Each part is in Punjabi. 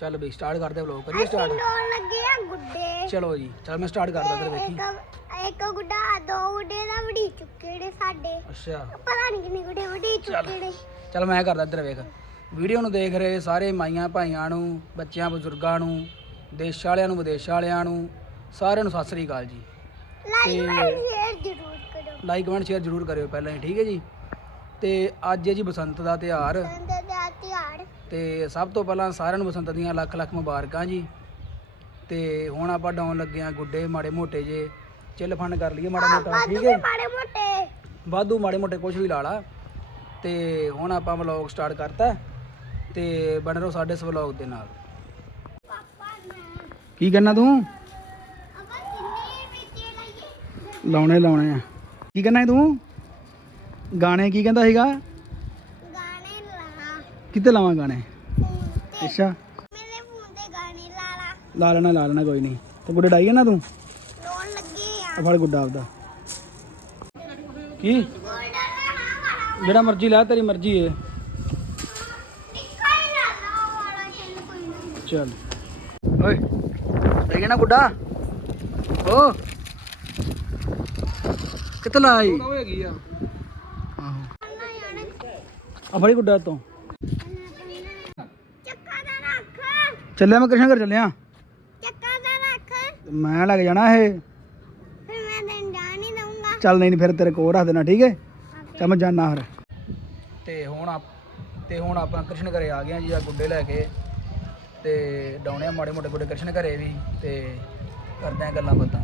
ਚੱਲ ਬਈ ਸਟਾਰਟ ਕਰਦੇ ਵਲੋਗ ਕਰੀਏ ਸਟਾਰਟ ਲੱਗੇ ਆ ਗੁੱਡੇ। ਚਲੋ ਜੀ ਚੱਲ ਮੈਂ ਸਟਾਰਟ ਕਰਦਾ ਤੇਰੇ ਵੇਖੀ। ਇੱਕ ਇੱਕ ਗੁੱਡਾ ਦੋ ਗੁੱਡੇ ਦਾ ਵੜੀ ਚੁੱਕੇ ਨੇ ਸਾਡੇ। ਅੱਛਾ। ਪਤਾ ਨਹੀਂ ਕਿੰਨੇ ਗੁੱਡੇ ਵੜੀ ਚੁੱਕੇ ਨੇ। ਚੱਲ ਮੈਂ ਕਰਦਾ ਤੇਰੇ ਵੇਖ। ਵੀਡੀਓ ਨੂੰ ਦੇਖ ਰਹੇ ਸਾਰੇ ਮਾਈਆਂ ਭਾਈਆਂ ਨੂੰ ਬੱਚਿਆਂ ਬਜ਼ੁਰਗਾਂ ਨੂੰ ਦੇਸ਼ ਵਾਲਿਆਂ ਨੂੰ ਵਿਦੇਸ਼ ਵਾਲਿਆਂ ਨੂੰ ਸਾਰਿਆਂ ਨੂੰ ਸਤਿ ਸ੍ਰੀ ਅਕਾਲ ਜੀ। ਲਾਈਕ ਤੇ- ਐਂਡ ਸ਼ੇਅਰ ਜ਼ਰੂਰ ਕਰੋ। ਲਾਈਕ ਕਮੈਂਟ ਸ਼ੇਅਰ ਜ਼ਰੂਰ ਕਰਿਓ ਪਹਿਲਾਂ ਹੀ ਠੀਕ ਹੈ ਜੀ? ਤੇ ਅੱਜ ਹੈ ਜੀ ਬਸੰਤ ਦਾ ਤਿਹਾੜ ਤੇ ਸਭ ਤੋਂ ਪਹਿਲਾਂ ਸਾਰਿਆਂ ਨੂੰ ਬਸੰਤ ਦੀਆਂ ਲੱਖ ਲੱਖ ਮੁਬਾਰਕਾਂ ਜੀ। ਤੇ ਹੁਣ ਆਪਾਂ ਡਾਉਣ ਲੱਗੇ ਆ ਗੁੱਡੇ ਮਾੜੇ ਮੋਟੇ ਜੇ। ਚਿੱਲ ਫੰਡ ਕਰ ਲਈਏ ਮਾੜਾ ਮੋਟਾ ਠੀਕ ਹੈ? ਮਾੜੇ ਮੋਟੇ। ਵਾਧੂ ਮਾੜੇ ਮੋਟੇ ਕੁਝ ਵੀ ਲਾ ਲਾ। ਤੇ ਹੁਣ ਆਪਾਂ ਵਲੌਗ ਸਟਾਰਟ ਕਰਤਾ। ਤੇ ਬਣ ਰਹੋ ਸਾਡੇ ਇਸ ਵਲੌਗ ਦੇ ਨਾਲ। ਕੀ ਕਰਨਾ ਤੂੰ? ਲਾਉਣੇ ਲਾਉਣੇ ਆ। ਕੀ ਕਰਨਾ ਹੈ ਤੂੰ? ਗਾਣੇ ਕੀ ਕਹਿੰਦਾ ਸੀਗਾ? ਕਿੱਥੇ ਲਾਵਾਂ ਗਾਣੇ? ਅੱਛਾ। ਮੇਰੇ ਫੋਨ ਤੇ ਗਾਣੇ ਲਾ ਲਾ। ਲਾ ਲੈਣਾ ਲਾ ਲੈਣਾ ਕੋਈ ਨਹੀਂ। ਤੇ ਗੁੱਡੇ ਡਾਈ ਨਾ ਤੂੰ? ਲਾਉਣ ਲੱਗੇ ਆ। ਫੜ ਗੁੱਡਾ ਆਪਦਾ। ਕੀ? ਜਿਹੜਾ ਮਰਜ਼ੀ ਲੈ ਤੇਰੀ ਮਰਜ਼ੀ ਏ। ਚੱਲ ਕੋਈ ਨਹੀਂ ਚੱਲ। ਓਏ ਦੇਖ ਨਾ ਗੁੱਡਾ? ਓ। ਕਿੱਥੇ ਲਾਈ ਆਹੋ। ਆ ਫੜੀ ਗੁੱਡਾ ਤੋਂ ਚੱਕਾ ਦਾ ਰੱਖ ਚੱਲਿਆ ਮੈਂ ਕ੍ਰਿਸ਼ਨ ਘਰ ਚੱਲਿਆ। ਚੱਕਾ ਦਾ ਰੱਖ। ਮੈਂ ਲੱਗ ਜਾਣਾ ਇਹ। ਫਿਰ ਮੈਂ ਤੈਨੂੰ ਜਾਣ ਨਹੀਂ ਦਊਂਗਾ। ਚੱਲ ਨਹੀਂ ਫਿਰ ਤੇਰੇ ਕੋਲ ਰੱਖ ਦੇਣਾ ਠੀਕ ਹੈ? ਚੱਲ ਮੈਂ ਜਾਣਾ ਫਿਰ। ਤੇ ਹੁਣ ਆਪ ਤੇ ਹੁਣ ਆਪਾਂ ਕ੍ਰਿਸ਼ਨ ਘਰੇ ਆ ਗਏ ਆ ਜੀ ਆ ਗੁੱਡੇ ਲੈ ਕੇ। ਤੇ ਡਾਉਣੇ ਆ ਮਾੜੇ ਮੋਟੇ ਗੁੱਡੇ ਕ੍ਰਿਸ਼ਨ ਘਰੇ ਵੀ ਤੇ ਕਰਦੇ ਆ ਗੱਲਾਂ ਬਾਤਾਂ।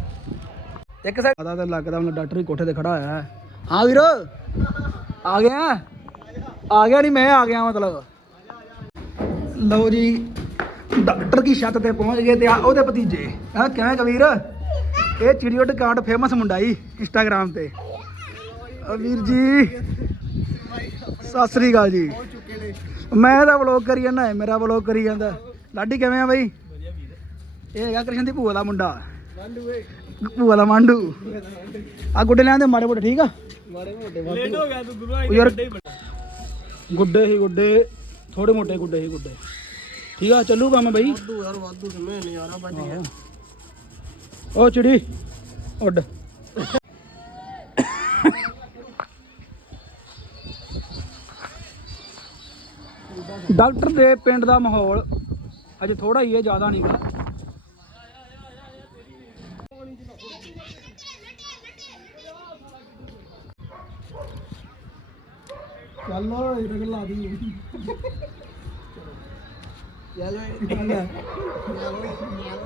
ਇੱਕ ਸੈਕਿੰਡ ਪਤਾ ਤਾਂ ਲੱਗਦਾ ਮੈਨੂੰ ਡਾਕਟਰ ਵੀ ਕੋਠੇ ਤੇ ਖੜਾ ਹੋਇਆ ਹੈ। ਹਾਂ ਵੀਰ ਆ ਗਿਆ? ਆ ਗਿਆ ਨਹੀਂ ਮੈਂ ਆ ਗਿਆ ਮਤਲਬ। ਲਓ ਜੀ ਡਾਕਟਰ ਕੀ ਛੱਤ ਤੇ ਪਹੁੰਚ ਗਏ ਤੇ ਆ ਉਹਦੇ ਭਤੀਜੇ। ਆ ਕਿਵੇਂ ਕਬੀਰ? ਇਹ ਚਿੜੀਓਟ ਕਾਂਡ ਫੇਮਸ ਮੁੰਡਾ ਹੀ ਇੰਸਟਾਗ੍ਰਾਮ ਤੇ। ਵੀਰ ਜੀ ਸਤਿ ਸ੍ਰੀ ਅਕਾਲ ਜੀ। ਮੈਂ ਤਾਂ ਵਲੌਗ ਕਰੀ ਜਾਂਦਾ ਹੈ ਮੇਰਾ ਵਲੌਗ ਕਰੀ ਜਾਂਦਾ। ਲਾਡੀ ਕਿਵੇਂ ਆ ਬਈ? ਇਹ ਹੈਗਾ ਕ੍ਰਿਸ਼ਨ ਦੀ ਭੂਆ ਦਾ ਮੁੰਡਾ। ਭੂਆ ਦਾ ਮਾਂਡੂ। ਆ ਗੁੱਡੇ ਲਿਆਂਦੇ ਮਾੜੇ ਮੋਟੇ ਠੀਕ ਆ? ਮਾੜੇ ਮੋਟੇ ਲੇਟ ਹੋ ਗਿਆ ਤੂੰ ਗੁਰੂ ਯਾਰ ਗੁੱਡੇ ਹੀ ਗੁੱਡੇ ਥੋੜੇ ਮੋਟੇ ਗੁੱਡੇ ਹੀ ਗੁੱਡੇ। ਠੀਕ ਆ ਚੱਲੂ ਕੰਮ ਬਈ। ਵਾਧੂ ਯਾਰ ਵਾਧੂ ਸਮੇਂ ਨਹੀਂ ਆਣਾ ਬੱਜ ਗਿਆ। ਉਹ ਚਿੜੀ ਉੱਡ। ਡਾਕਟਰ ਦੇ ਪਿੰਡ ਦਾ ਮਾਹੌਲ ਅਜੇ ਥੋੜਾ ਹੀ ਹੈ ਜ਼ਿਆਦਾ ਨਹੀਂਗਾ ਚੱਲ ਇਹ ਲਾ ਦੀ।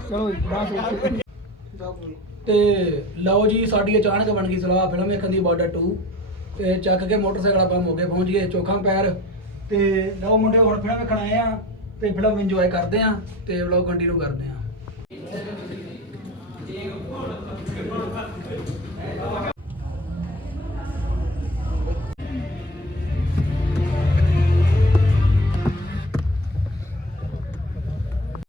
ਚਲੋ ਬਸ ਤੇ ਲਓ ਜੀ, ਸਾਡੀ ਅਚਾਨਕ ਬਣ ਗਈ ਸਲਾਹ, ਫਿਲਮ ਵੇਖਣ ਦੀ ਬਾਰਡਰ 2 ਤੇ ਚੱਕ ਕੇ ਮੋਟਰਸਾਈਕਲ ਆਪਾਂ ਮੋਗੇ ਪਹੁੰਚ ਗਏ, ਚੋਖਾਂ ਪੈਰ। ਤੇ ਲਓ ਮੁੰਡੇ, ਹੁਣ ਫਿਲਮ ਵੇਖਣ ਆਏ ਆ ਤੇ ਫਿਲਮ ਇੰਜੋਏ ਕਰਦੇ ਆ ਤੇ ਵਲੌਗ ਕੰਟੀਨਿਊ ਕਰਦੇ ਆ।